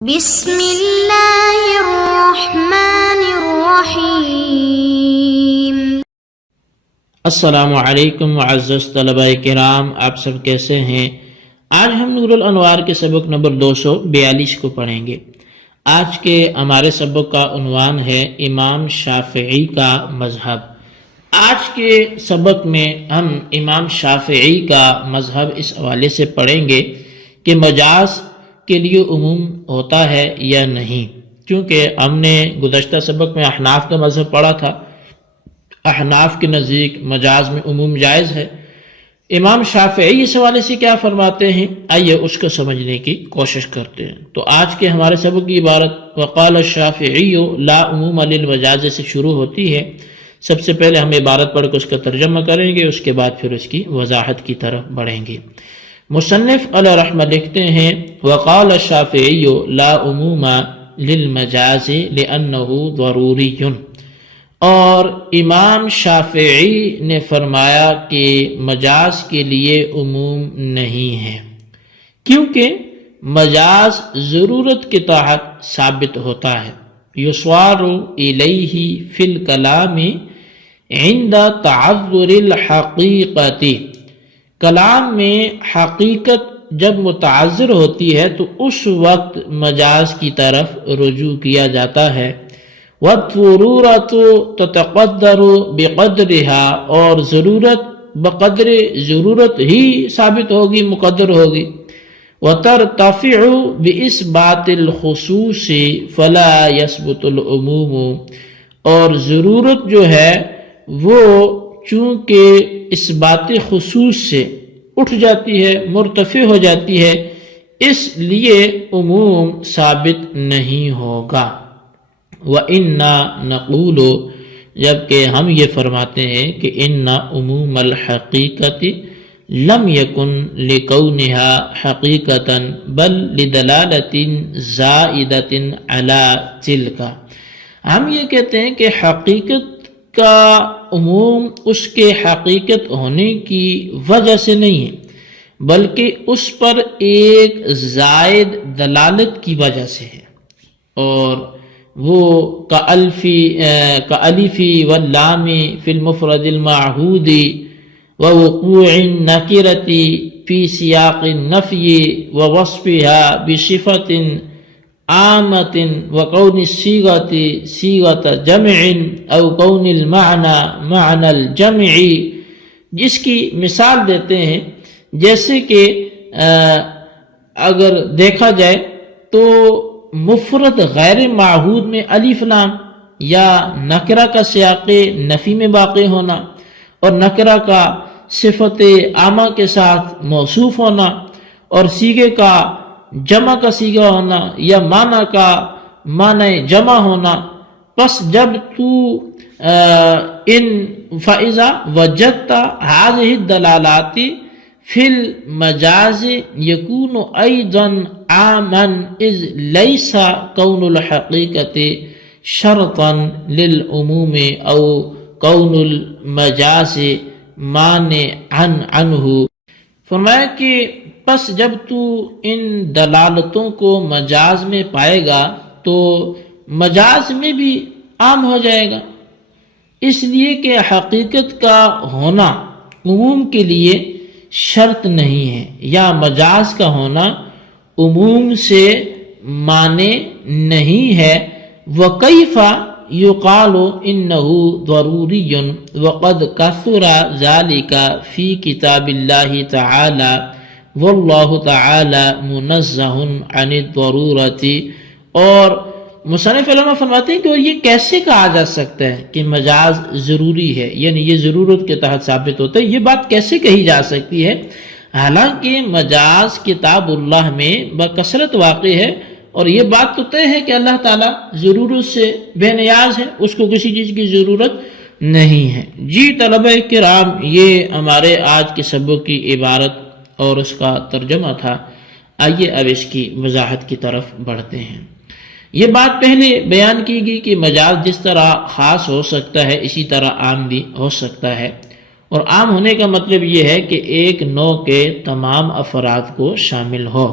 بسم اللہ الرحمن الرحیم۔ السلام علیکم معزز طلبہ کرام، آپ سب کیسے ہیں؟ آج ہم نور الانوار کے سبق نمبر 242 کو پڑھیں گے۔ آج کے ہمارے سبق کا عنوان ہے امام شافعی کا مذہب۔ آج کے سبق میں ہم امام شافعی کا مذہب اس حوالے سے پڑھیں گے کہ مجاز کے لیے عموم ہوتا ہے یا نہیں، کیونکہ ہم نے گزشتہ سبق میں احناف کا مذہب پڑھا تھا۔ احناف کے نزدیک مجاز میں عموم جائز ہے۔ امام شافعی اس حوالے سے کیا فرماتے ہیں، آئیے اس کو سمجھنے کی کوشش کرتے ہیں۔ تو آج کے ہمارے سبق کی عبارت وقال الشافعی لا عموم للمجاز سے شروع ہوتی ہے۔ سب سے پہلے ہم عبارت پڑھ کے اس کا ترجمہ کریں گے، اس کے بعد پھر اس کی وضاحت کی طرف بڑھیں گے۔ مصنف علیہ رحمہ لکھتے ہیں وقال الشافعی لا عموم للمجاز لأنه ضروری، اور امام شافعی نے فرمایا کہ مجاز کے لیے عموم نہیں ہے، کیونکہ مجاز ضرورت کے تحت ثابت ہوتا ہے۔ یصار الیہ فی الکلام عند تعذر الحقیقت، کلام میں حقیقت جب متعذر ہوتی ہے تو اس وقت مجاز کی طرف رجوع کیا جاتا ہے۔ والضرورت تتقدر بقدرها، اور ضرورت بقدر ضرورت ہی ثابت ہوگی، مقدر ہوگی۔ وترتفع باثبات الخصوص فلا يثبت العموم، اور ضرورت جو ہے وہ چونکہ اس بات خصوص سے اٹھ جاتی ہے، مرتفع ہو جاتی ہے، اس لیے عموم ثابت نہیں ہوگا۔ وَإِنَّا نَقُولُ، جبکہ ہم یہ فرماتے ہیں کہ إِنَّ عُمُومَ الْحَقِيقَةِ لَمْ يَكُنْ لِكَوْنِهَا حَقِيقَةً بَلْ لِدَلَالَةٍ زَائِدَةٍ عَلَى تِلْكَ، ہم یہ کہتے ہیں کہ حقیقت کا عموم اس کے حقیقت ہونے کی وجہ سے نہیں ہے، بلکہ اس پر ایک زائد دلالت کی وجہ سے ہے، اور وہ کالفی واللام فی المفرد المعہود ووقوع النکرۃ فی سیاق النفی ووصفها بصفۃ عامۃ وکون الصیغۃ صیغۃ جمع او کون المعنی معنی الجمع، جس کی مثال دیتے ہیں جیسے کہ اگر دیکھا جائے تو مفرد غیر معہود میں الف لام یا نکرہ کا سیاق نفی میں واقع ہونا، اور نکرہ کا صفت عامہ کے ساتھ موصوف ہونا، اور صیغے کا جمع کا صیغہ ہونا یا معنی کا معنی جمع ہونا، پس جب تو ان فَإِذَا وَجَدْتَ هَذِهِ الدَّلَالَاتِ فِي الْمَجَازِ يَكُونُ أَيْضًا عَامًا إِذْ لَيْسَ كَوْنُ الْحَقِيقَةِ شَرْطًا لِلْعُمُومِ أَوْ كَوْنُ الْمَجَازِ مَانِعًا عَنْهُ۔ فرمایا کہ پس جب تو ان دلالتوں کو مجاز میں پائے گا تو مجاز میں بھی عام ہو جائے گا، اس لیے کہ حقیقت کا ہونا عموم کے لیے شرط نہیں ہے، یا مجاز کا ہونا عموم سے مانع نہیں ہے۔ وَكَيْفَ يُقَالُ إِنَّهُ ضَرُورِيٌّ وَقَدْ كَثُرَ ذَلِكَ فِي كِتَابِ اللَّهِ تَعَالَى وَاللَّهُ تَعَالَى مُنَزَّهٌ عَنِ الضَّرُورَةِ، اور مصنف علماء فرماتے ہیں کہ اور یہ کیسے کہا جا سکتا ہے کہ مجاز ضروری ہے، یعنی یہ ضرورت کے تحت ثابت ہوتا ہے، یہ بات کیسے کہی جا سکتی ہے، حالانکہ مجاز کتاب اللہ میں بکثرت واقع ہے، اور یہ بات تو طے ہے کہ اللہ تعالیٰ ضرورت سے بے نیاز ہے، اس کو کسی چیز کی ضرورت نہیں ہے۔ جی طلبہ کرام، یہ ہمارے آج کے سبق کی عبارت اور اس کا ترجمہ تھا۔ آئیے اب اس کی وضاحت کی طرف بڑھتے ہیں۔ یہ بات پہلے بیان کی گئی کہ مجاز جس طرح خاص ہو سکتا ہے اسی طرح عام بھی ہو سکتا ہے، اور عام ہونے کا مطلب یہ ہے کہ ایک نوع کے تمام افراد کو شامل ہو،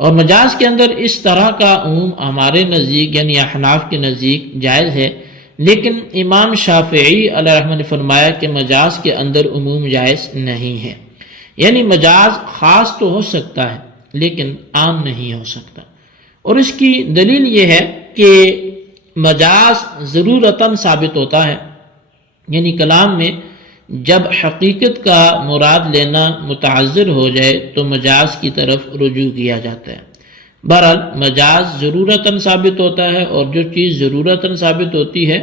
اور مجاز کے اندر اس طرح کا عموم ہمارے نزدیک یعنی احناف کے نزدیک جائز ہے، لیکن امام شافعی علیہ رحمہ نے فرمایا کہ مجاز کے اندر عموم جائز نہیں ہے، یعنی مجاز خاص تو ہو سکتا ہے لیکن عام نہیں ہو سکتا۔ اور اس کی دلیل یہ ہے کہ مجاز ضرورتاً ثابت ہوتا ہے، یعنی کلام میں جب حقیقت کا مراد لینا متعذر ہو جائے تو مجاز کی طرف رجوع کیا جاتا ہے۔ بہرحال مجاز ضرورتاً ثابت ہوتا ہے، اور جو چیز ضرورتاً ثابت ہوتی ہے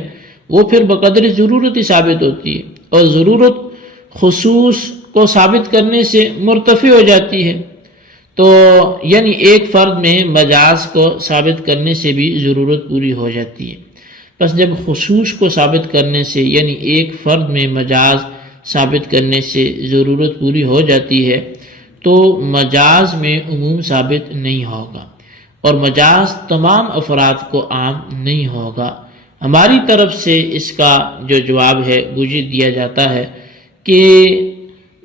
وہ پھر بقدر ضرورت ہی ثابت ہوتی ہے، اور ضرورت خصوص کو ثابت کرنے سے مرتفع ہو جاتی ہے۔ تو یعنی ایک فرد میں مجاز کو ثابت کرنے سے بھی ضرورت پوری ہو جاتی ہے، بس جب خصوص کو ثابت کرنے سے یعنی ایک فرد میں مجاز ثابت کرنے سے ضرورت پوری ہو جاتی ہے تو مجاز میں عموم ثابت نہیں ہوگا، اور مجاز تمام افراد کو عام نہیں ہوگا۔ ہماری طرف سے اس کا جو جواب ہے وہ یہ دیا جاتا ہے کہ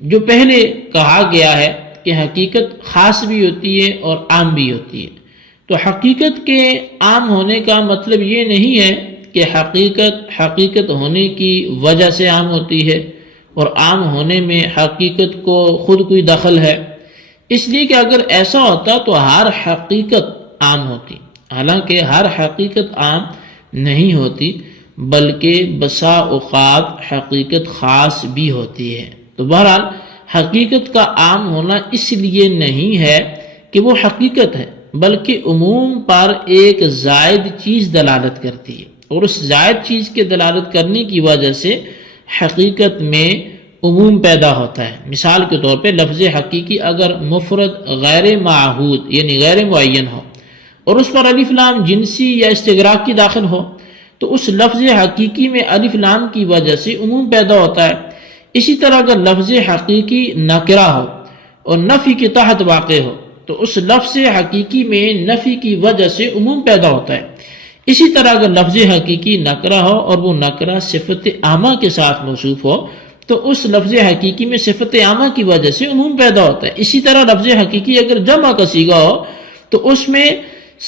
جو پہلے کہا گیا ہے کہ حقیقت خاص بھی ہوتی ہے اور عام بھی ہوتی ہے، تو حقیقت کے عام ہونے کا مطلب یہ نہیں ہے کہ حقیقت ہونے کی وجہ سے عام ہوتی ہے، اور عام ہونے میں حقیقت کو خود کوئی دخل ہے، اس لیے کہ اگر ایسا ہوتا تو ہر حقیقت عام ہوتی، حالانکہ ہر حقیقت عام نہیں ہوتی بلکہ بسا اوقات حقیقت خاص بھی ہوتی ہے۔ تو بہرحال حقیقت کا عام ہونا اس لیے نہیں ہے کہ وہ حقیقت ہے، بلکہ عموم پر ایک زائد چیز دلالت کرتی ہے، اور اس زائد چیز کے دلالت کرنے کی وجہ سے حقیقت میں عموم پیدا ہوتا ہے۔ مثال کے طور پہ لفظ حقیقی اگر مفرد غیر معہود یعنی غیر معین ہو اور اس پر الف لام جنسی یا استغراق کی داخل ہو تو اس لفظ حقیقی میں الف لام کی وجہ سے عموم پیدا ہوتا ہے۔ اسی طرح اگر لفظ حقیقی نکرہ ہو اور نفی کے تحت واقع ہو تو اس لفظ حقیقی میں نفی کی وجہ سے عموم پیدا ہوتا ہے۔ اسی طرح اگر لفظ حقیقی نکرہ ہو اور وہ نکرہ صفت عامہ کے ساتھ موصوف ہو تو اس لفظ حقیقی میں صفت عامہ کی وجہ سے عموم پیدا ہوتا ہے۔ اسی طرح لفظ حقیقی اگر جمع کا صیغہ ہو تو اس میں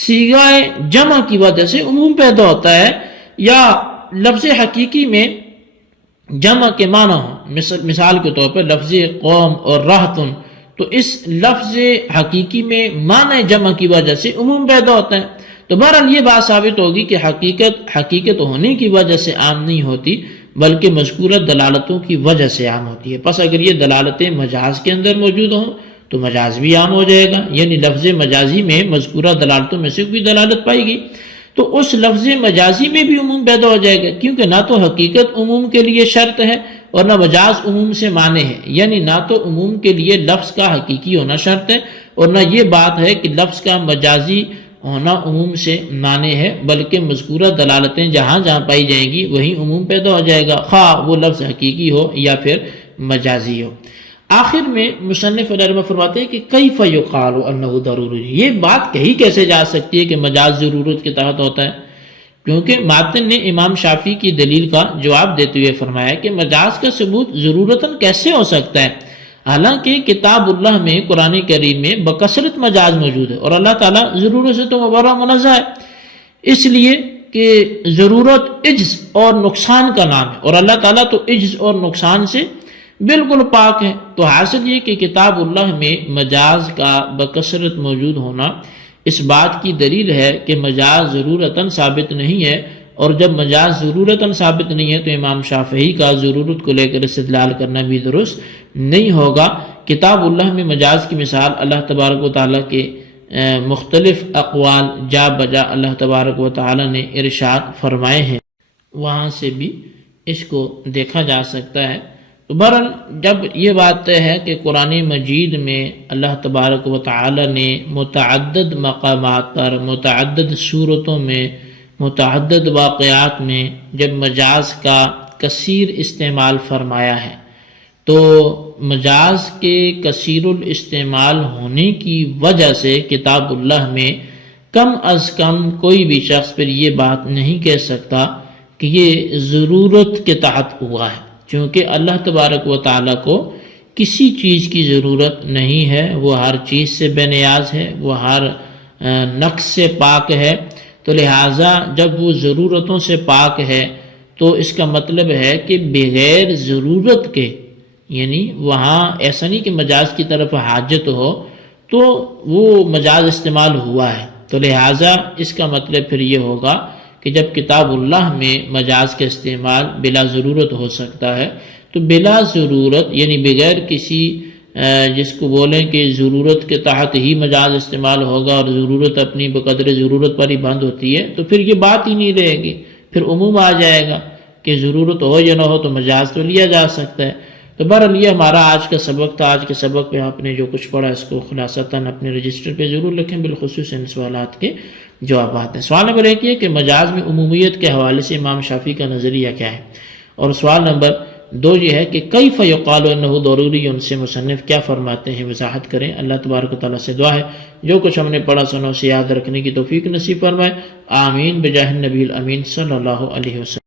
صیغہ جمع کی وجہ سے عموم پیدا ہوتا ہے، یا لفظ حقیقی میں جمع کے معنی ہو، مثال کے طور پر لفظ قوم اور رہتن، تو اس لفظ حقیقی میں معنی جمع کی وجہ سے عموم پیدا ہوتا ہے۔ تو بہرحال یہ بات ثابت ہوگی کہ حقیقت ہونے کی وجہ سے عام نہیں ہوتی بلکہ مذکورہ دلالتوں کی وجہ سے عام ہوتی ہے۔ پس اگر یہ دلالتیں مجاز کے اندر موجود ہوں تو مجاز بھی عام ہو جائے گا، یعنی لفظ مجازی میں مذکورہ دلالتوں میں سے کوئی دلالت پائی گئی تو اس لفظ مجازی میں بھی عموم پیدا ہو جائے گا، کیونکہ نہ تو حقیقت عموم کے لیے شرط ہے اور نہ مجاز عموم سے مانے ہے، یعنی نہ تو عموم کے لیے لفظ کا حقیقی ہونا شرط ہے اور نہ یہ بات ہے کہ لفظ کا مجازی ہونا عموم سے مانے ہے، بلکہ مذکورہ دلالتیں جہاں جہاں پائی جائیں گی وہیں عموم پیدا ہو جائے گا، خواہ وہ لفظ حقیقی ہو یا پھر مجازی ہو۔ آخر میں مصنف رحمہ فرماتے ہیں کہ کیف یقال انہ ضروری، یہ بات کہی کیسے جا سکتی ہے کہ مجاز ضرورت کے تحت ہوتا ہے، کیونکہ ماتن نے امام شافعی کی دلیل کا جواب دیتے ہوئے فرمایا کہ مجاز کا ثبوت ضرورتاً کیسے ہو سکتا ہے، حالانکہ کتاب اللہ میں قرآن کریم میں بکثرت مجاز موجود ہے اور اللہ تعالیٰ ضرورت سے تو مبرہ منزہ ہے، اس لیے کہ ضرورت عجز اور نقصان کا نام ہے اور اللہ تعالیٰ تو عجز اور نقصان سے بالکل پاک ہے۔ تو حاصل یہ کہ کتاب اللہ میں مجاز کا بکثرت موجود ہونا اس بات کی دلیل ہے کہ مجاز ضرورتاً ثابت نہیں ہے، اور جب مجاز ضرورتاً ثابت نہیں ہے تو امام شافعی کا ضرورت کو لے کر استدلال کرنا بھی درست نہیں ہوگا۔ کتاب اللہ میں مجاز کی مثال اللہ تبارک و تعالیٰ کے مختلف اقوال جا بجا اللہ تبارک و تعالیٰ نے ارشاد فرمائے ہیں، وہاں سے بھی اس کو دیکھا جا سکتا ہے۔ تو بہرحال جب یہ بات ہے کہ قرآن مجید میں اللہ تبارک و تعالی نے متعدد مقامات پر متعدد صورتوں میں متعدد واقعات میں جب مجاز کا کثیر استعمال فرمایا ہے تو مجاز کے کثیر الاستعمال ہونے کی وجہ سے کتاب اللہ میں کم از کم کوئی بھی شخص پر یہ بات نہیں کہہ سکتا کہ یہ ضرورت کے تحت ہوا ہے، چونکہ اللہ تبارک و تعالیٰ کو کسی چیز کی ضرورت نہیں ہے، وہ ہر چیز سے بے نیاز ہے، وہ ہر نقص سے پاک ہے، تو لہٰذا جب وہ ضرورتوں سے پاک ہے تو اس کا مطلب ہے کہ بغیر ضرورت کے، یعنی وہاں ایسا نہیں کہ مجاز کی طرف حاجت ہو تو وہ مجاز استعمال ہوا ہے، تو لہٰذا اس کا مطلب پھر یہ ہوگا کہ جب کتاب اللہ میں مجاز کا استعمال بلا ضرورت ہو سکتا ہے تو بلا ضرورت یعنی بغیر کسی جس کو بولیں کہ ضرورت کے تحت ہی مجاز استعمال ہوگا اور ضرورت اپنی بقدر ضرورت پر ہی بند ہوتی ہے، تو پھر یہ بات ہی نہیں رہے گی، پھر عموم آ جائے گا کہ ضرورت ہو یا نہ ہو تو مجاز تو لیا جا سکتا ہے۔ تو بہرحال یہ ہمارا آج کا سبق تھا۔ آج کے سبق میں آپ نے جو کچھ پڑھا اس کو خلاصتاً اپنے رجسٹر پہ ضرور لکھیں، بالخصوص ان سوالات کے جوابات ہیں۔ سوال نمبر 1 یہ کہ مجاز میں عمومیت کے حوالے سے امام شافعی کا نظریہ کیا ہے، اور سوال نمبر 2 یہ ہے کہ کیف یقال انہ ضروری، ان سے مصنف کیا فرماتے ہیں، وضاحت کریں۔ اللہ تبارک و تعالیٰ سے دعا ہے جو کچھ ہم نے پڑھا سنا اسے یاد رکھنے کی توفیق نصیب فرمائے، آمین بجاہ النبی الامین صلی اللہ علیہ وسلم۔